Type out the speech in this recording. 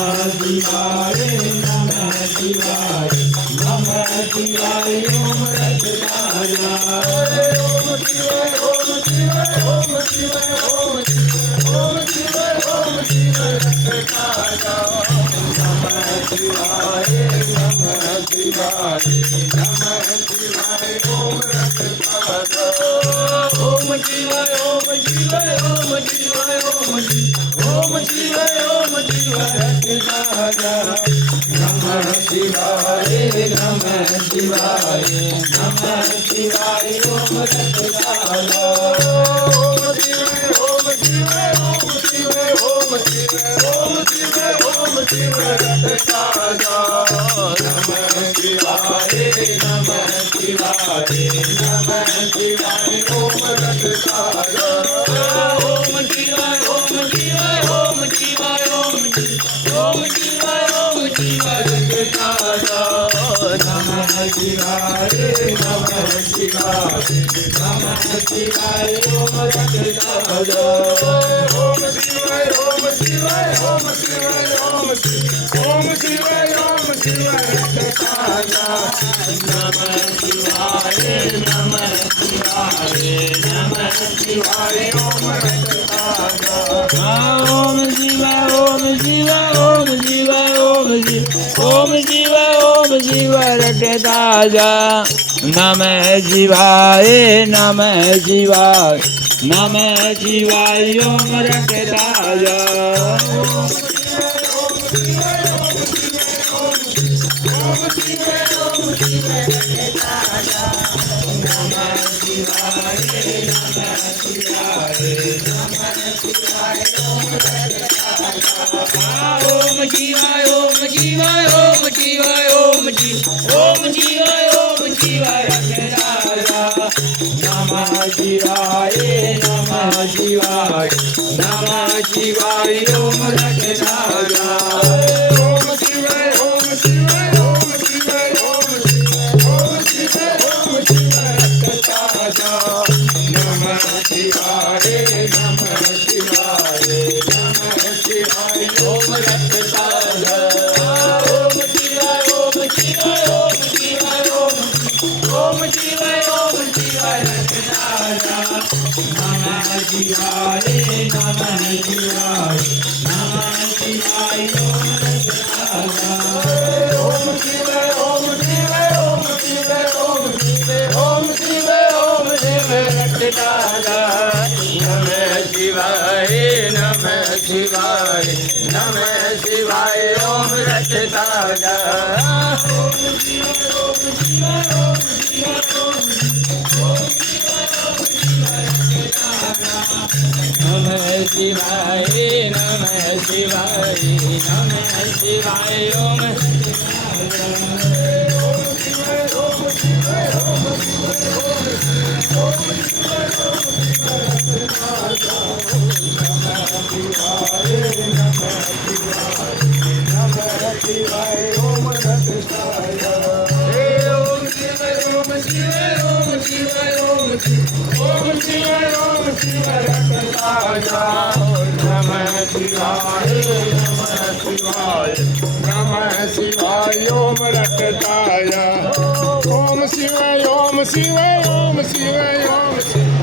शिवाय नमः शिवाय नमः शिवाय ओम रसराजा ओम शिवाय ओम शिवाय ओम शिवाय ओम शिवाय ओम शिवाय रसराजा नमः शिवाय नमः शिवाय नमः शिवाय ओम रसराजा ओम शिवाय ओम शिवाय ओम शिवाय ओम शिवाय ओम शिवाय रसराजा नमः शिवाय नमः शिवाय नमः शिवाय ओम रसराजा ओम शिवाय ओम शिवाय ओम शिवाय ओम शिवाय ओम शिवाय ओम शिवाय रसराजा नमः शिवाय नमः शिवाय नमः शिवाय ओम रसराजा ओम शिवाय ओम शिवाय ओम शिवाय ओम शिवाय ओम शिवाय रसराजा नमः शिवाय नमः शिवाय नमः शिवाय ओम रसराजा ओम शिवाय ओम शिवाय ओम शिवाय ओम शिवाय ओम शिवाय रसराजा नमः शिवाय नमः शिवाय नमः शिवाय ओम रसराजा ओम शिवाय ओम शिवाय ओम शिवाय ओम शिवाय ओम शिवाय रसराजा नमः शिवाय नमः शिवाय नमः शिवाय ओम रसराजा ओम शिवाय ओम शिवाय ओम शिवाय ओम शिवाय ओम शिवाय रसराजा नमः शिवाय नमः शिवाय नमः शिवाय ओम रसराजा ओम शिवाय ओम शिवाय ओम शिवाय ओम शिवाय ओम शिवाय रसराजा नमः शिवाय नमः शिवाय नमः शिवाय ओम रसराजा ओम शिवाय ओम शिवाय ओम शिवाय ओम शिवाय ओम शिवाय रसराजा नमः शिवाय नमः शिवाय नमः शिवाय ओम रसराजा ओम शिवाय ओम शिवाय ओम शिवाय ओम शिवाय ओम शिवाय रसराजा नमः शिवाय नमः शिवाय नमः शिवाय ओम रसराजा ओम शिवाय ओम शिवाय ओम नमः शिवाय नमः शिवाय नमः शिवाय ओम शिवाय ओम शिवाय ओम नमः शिवाय नमः शिवाय ओम रटताय ओम शिवाय ओम शिवाय ओम शिवाय ओम शिवाय